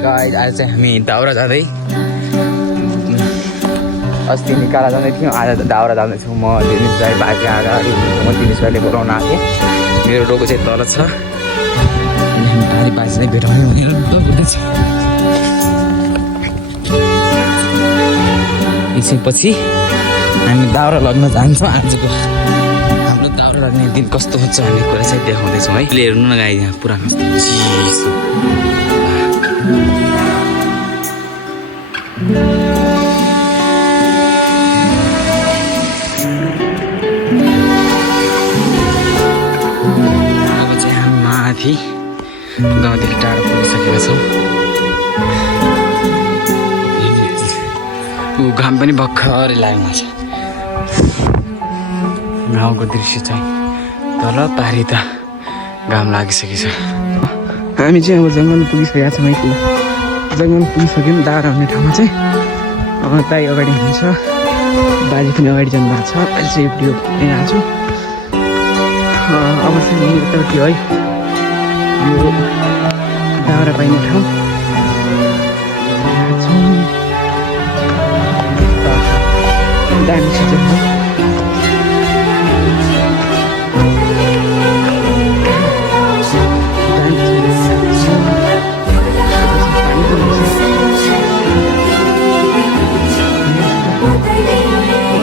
guys आज चाहिँ हामी दाउरा जाँदै अस्ति निकाला जाँदै थियौँ आज दाउरा जाँदैछौँ म दिनेश भाइ बाजे अगाडि हुनुहुन्छ म दिनेश भाइले बोलाउन आएको थिएँ मेरो रोको चाहिँ तल छ अनि बाजे चाहिँ भेटाउने भनेर बोल्दैछ एकछिनपछि हामी दाउरा लग्न जान्छौँ आजको हाम्रो दाउरा लाग्ने दिन कस्तो हुन्छ भन्ने कुरा चाहिँ देखाउँदैछौँ है अहिले हेर्नु न गाई यहाँ पुरानो चिसो अब चाहिँ हामी माथि गाउँदेखि टाढो पुगिसकेका छौँ घाम पनि भर्खरै लागेको छ गाउँको दृश्य चाहिँ तल पारि त घाम लागिसकेछ हामी चाहिँ अब जङ्गलमा पुगिसकेका छौँ है जङ्गलमा पुगिसक्यौँ दाउरा हुने ठाउँमा चाहिँ अब दाइ अगाडि हुनुहुन्छ बाजे पनि अगाडि जानुभएको छ अहिले चाहिँ भिडियो लिइरहेको छु अब चाहिँ यतापट्टि है यो दाउरा पाइने ठाउँ दामी छ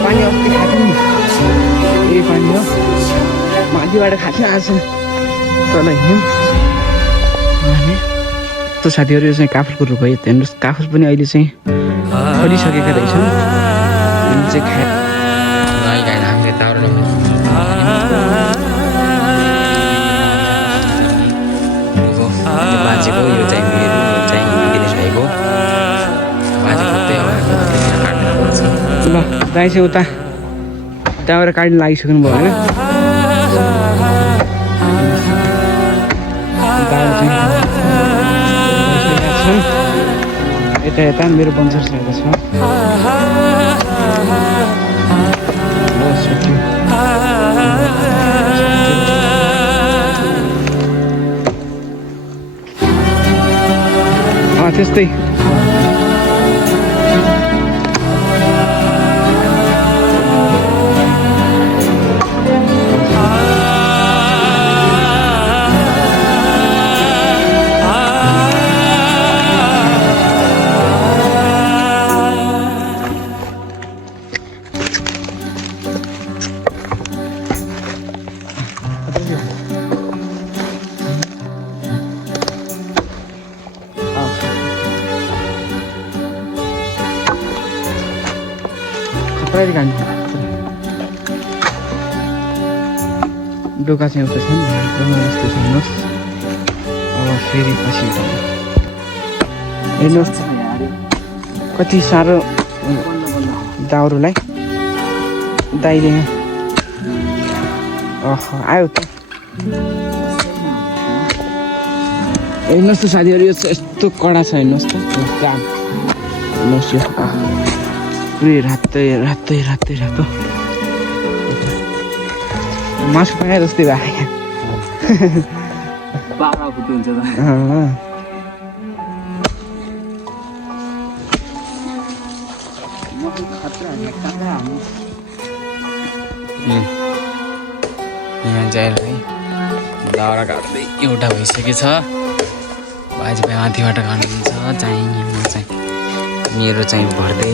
पानी अस्ति खाएको नि यही पानी हो माथिबाट खाएको आज तल हिँड्यौँ त्यो साथीहरू चाहिँ काफलको रुख है हेर्नुहोस् काफल पनि अहिले चाहिँ फलिसकेका रहेछन् चाहिँ हामीले दाउरा बाजेको यो चाहिँ मेरो चाहिँ दिनेश भाइको बाजेको ल दाइ चाहिँ उता दाउरा काट्न लागिसक्नु भयो होइन यता यता मेरो बन्चर सकेको छ त्यस्तै डोका चाहिँ एउटा छ नि डोका यस्तो छ हेर्नुहोस् अब फेरि पछि हेर्नुहोस् कति साह्रो दाउरोलाई दाइले आयो त हेर्नुहोस् त साथीहरू यो यस्तो कडा छ हेर्नुहोस् त काम हेर्नुहोस् यो पुरै रातै रातै रातै रातो मासु पाए जस्तै भयो बाह्र फुट हुन्छ त यहाँ जाएर है दाउरा काट्दै एउटा भइसकेछ बाजे भाइ माथिबाट काट्नुहुन्छ चाहिँ म चाहिँ मेरो चाहिँ भर्दै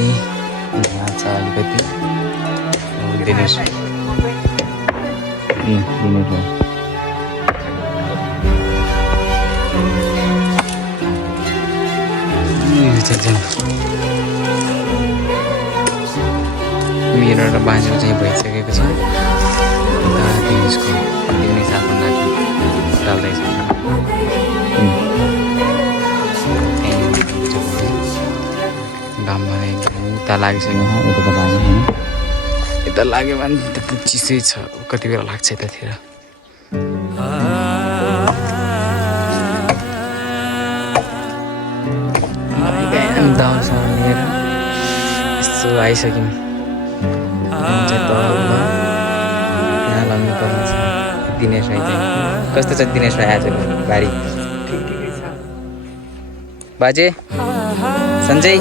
यहाँ छ अलिकति दिनेश मेरो र बाजेको चाहिँ भइसकेको छ दिनेशको दिनेश आफ्नो लागि डाल्दैछ घाममा उता लागिसक्यो यता लाग्यो भने त चिसै छ कति बेला लाग्छ यतातिर दाउरासँग लिएर यसो आइसक्यौँ यहाँ लग्नु पर्ने छ दिनेश भाइ चाहिँ कस्तो छ दिनेश भाइ आजको बारी बाजे सन्जय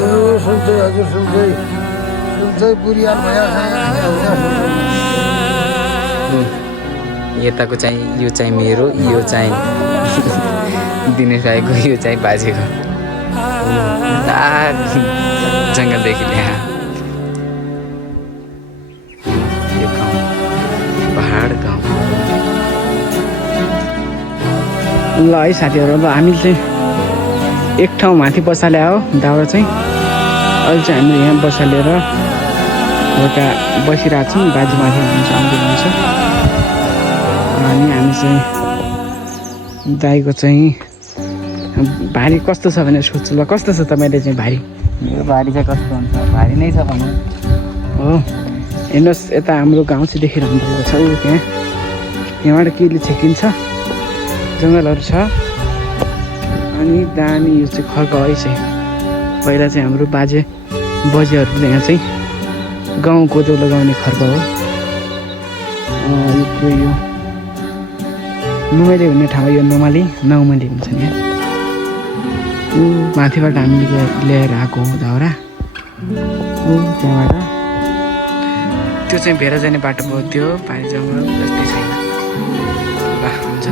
यताको चाहिँ यो चाहिँ मेरो यो चाहिँ दिनेश भाइको यो चाहिँ बाजेको जङ्गलदेखि ल्याए यो गाउँ पहाड गाउँ ल है साथीहरू अब हामी चाहिँ एक ठाउँ माथि बसाले हो दाउरा चाहिँ अहिले चाहिँ हामीले यहाँ बसालेर एउटा बसिरहेको छौँ बाजे माथि हुनुहुन्छ आउँदै हुनुहुन्छ अनि हामी चाहिँ दाइको चाहिँ भारी कस्तो छ भनेर सोध्छु ल कस्तो छ तपाईँले चाहिँ भारी मेरो भारी चाहिँ कस्तो हुन्छ भारी नै छ भनौँ हो हेर्नुहोस् यता हाम्रो गाउँ चाहिँ देखिरहनु भएको छ ऊ त्यहाँबाट केले छेकिन्छ जङ्गलहरू छ अनि दामी यो चाहिँ खर्क है चाहिँ पहिला चाहिँ हाम्रो बजेहरूले यहाँ चाहिँ गाउँ कोदो लगाउने खर्क हो यो नुमाइले हुने ठाउँमा यो नौमाली हुन्छ नि माथिबाट हामीले ल्याएर आएको हो दाउरा त्यहाँबाट त्यो चाहिँ भेर जाने बाटो भयो त्यो पानी जङ्गल जस्तै छैन ल हुन्छ